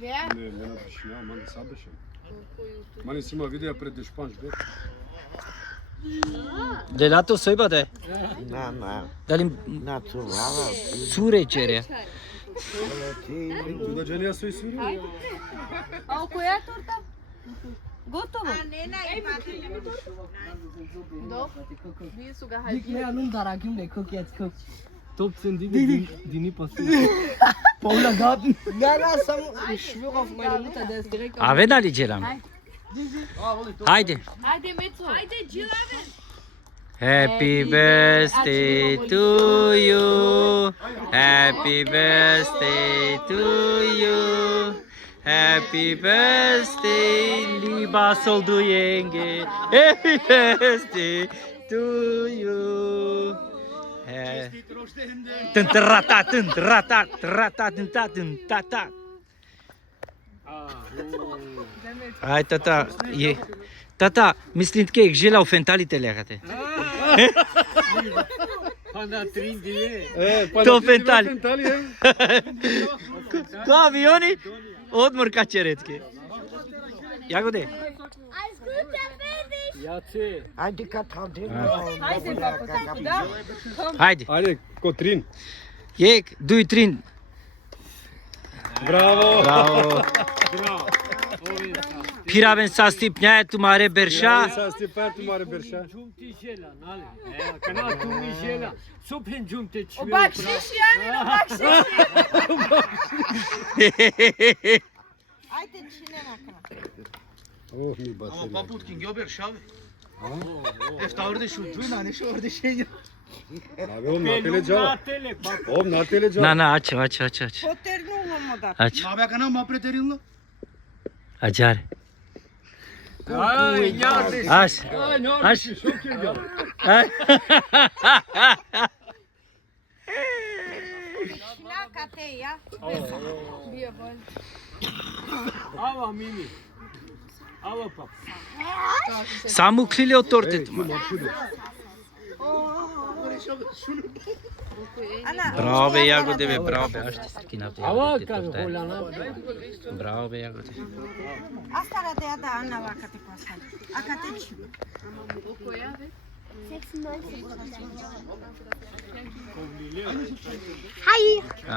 Не напиши, мани сабеше. Мани си има видео пред дешпанш, бе. Делато сојбаде? Na. Дали Naturala. суре чере? Туда дженија сој сури? А која е торта? Готово. Вие су га хајди. Ne anun darakım ne cook jetzt cook. Top sind die nie passiert. Paula Garten. Nein, ich schwöre auf meine Mutter, der ist direkt Аве дали джелам? Хајде. Хајде Мецо. Хајде джилаве. Happy birthday to you. Happy birthday to you. Happy birthday, liba soldu yenge. Happy birthday to you. Tın tırata tın tırata tırata tın ta tın ta ta. Ај тата, е. Тата, мислим ке их желал фенталите легате. Panda trindi. То фентали. Ко авиони? Одмор качеретке. Јагоде. Jace. Hadi katadin. Хајде папа, да? Хајде. Ајде, Котрин. Јек, дуј трин. Браво! Браво. Пиравен са стипњае тумаре берша. Са стипар тумаре берша. Jumti jela, nale. Kana tumi jela. Supin jumte O bakşiş yani o bakşiş. Ajde čine nakana. Oh, mi baseli. Paputkin göber şavi. Efta orada şu cuna ne şu orada şey. Abi oğlum natele cava. Oğlum natele cava. На, на, ач, ач, ач, ач. Poternulo mu da. Ач. Abi kana mapreterinlo. Аџар. Ay, nyarde. Аш. Аш. Šina kate ja. Bio bolj. Ava mimi. Ava pap. Саму клиле од тортето. Браво бе јагоде бе, браво бе. Аш ти скинавте. Ava kad holana. Браво бе јагоде. Astara da ja da Ana vakate pasal. A kate ču. O која бе? 96. Hi.